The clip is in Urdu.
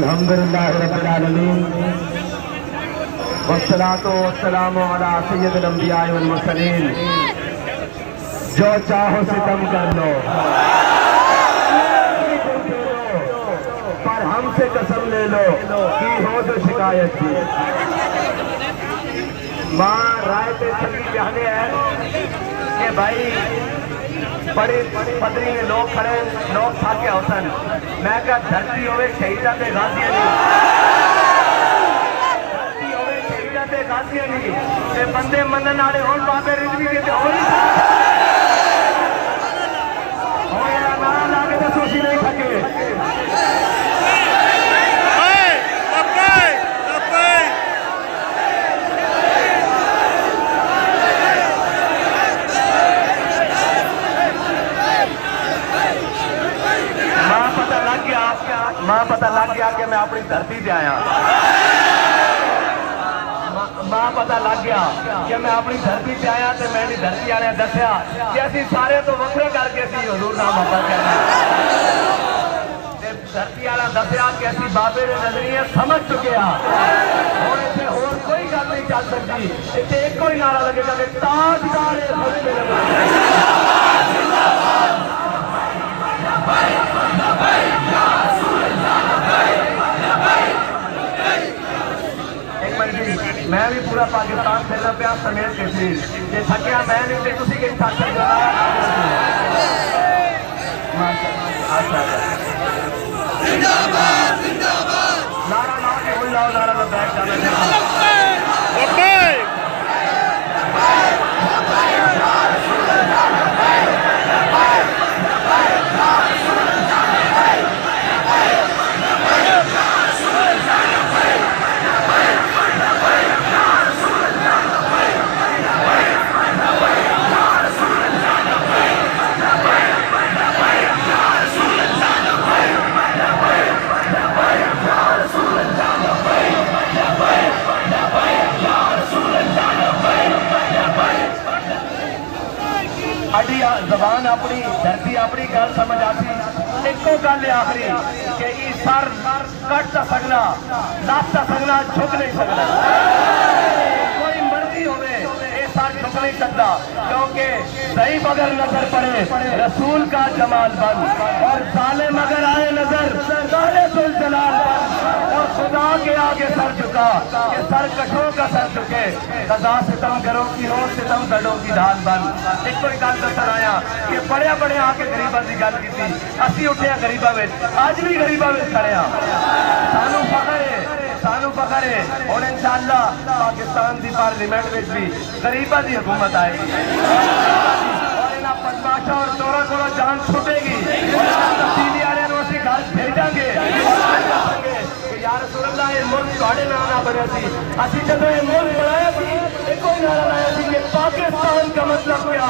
الحمدللہ رب العالمین والصلاة والسلام علی سید الانبیاء والمرسلین۔ جو چاہو ستم کر لو پر ہم سے قسم لے لو کی ہو جو شکایت کی۔ ماں رائے پہ چلی چاہنے ہے کہ بھائی بڑی پدری میں لوگ کھڑے لوگ تھا کے ہوتن میں کہا دھرتی ہوئے شہیدہ تے غازیاں نہیں، دھرتی ہوئے شہیدہ تے غازیاں نہیں تے بندے منن آڑے ہون بابے رضوی کے تے ہوئی ہویا نارا لاغے تے سوشی نہیں تھکے۔ ماں پتہ لگ گیا کہ میں اپنی دھرتی سے آیا، ماں پتہ لگ گیا کہ میں اپنی دھرتی سے آیا تو میں دھرتی والے دسیا کہ اسی سارے تو وکرے کر کے سی حضور نام محبت کرنا، دھرتی والا دسیا کہ اسی بابے نے نظریے سمجھ چکے ہاں اور اسے اور کوئی گل نہیں چل سکتی، اسے ایک کوئی نعرہ لگے گا کہ تاجدار میں بھی پورا پاکستان پھیلنا پیا سمیت کے سی یہ تھکیا میں نہیں تے تسی کہیں تھک سکتے نعرہ لا کے ہوئی لاؤ نعرہ لبیک جانا زبان اپنی دھرتی اپنی گل سمجھ آتی ایکو گل آخری کہ یہ سر کٹ سکنا نپ سکنا جھک نہیں سکنا کوئی مرضی ہوئے یہ سر جھک نہیں سکتا کیونکہ ضعیف اگر نظر پڑے رسول کا جمال بن اور ظالم اگر آئے نظر ظالم الجلال بن اور خدا کے آگے سر جھکا کہ سر کٹوں کا سر جھکے قضا ستم کرو کی ہو ستم گڑوں کی ڈھال بن۔ ایک کوئی گل دسن آیا کہ بڑے بڑے آ کے غریباں دی گل کیتی اسی اٹھے ہیں غریباں وچ اج بھی غریباں وچ کھڑے ہاں سانو فخر ہے اور انشاءاللہ پاکستان دی پارلیمنٹ وچ بھی غریباں دی حکومت آئے گی اور انہاں بدماشاں اور چوراں کولوں جان چھٹے گی تفصیلی والے نوں اسی گل بھیجاں گے یا رسول اللہ یہ ملک تھوڑے نام نہ بنیا سی اسی جدوں یہ ملک بنایا سی ایک کوئی نعرہ لایا سی کہ پاکستان کا مطلب کیا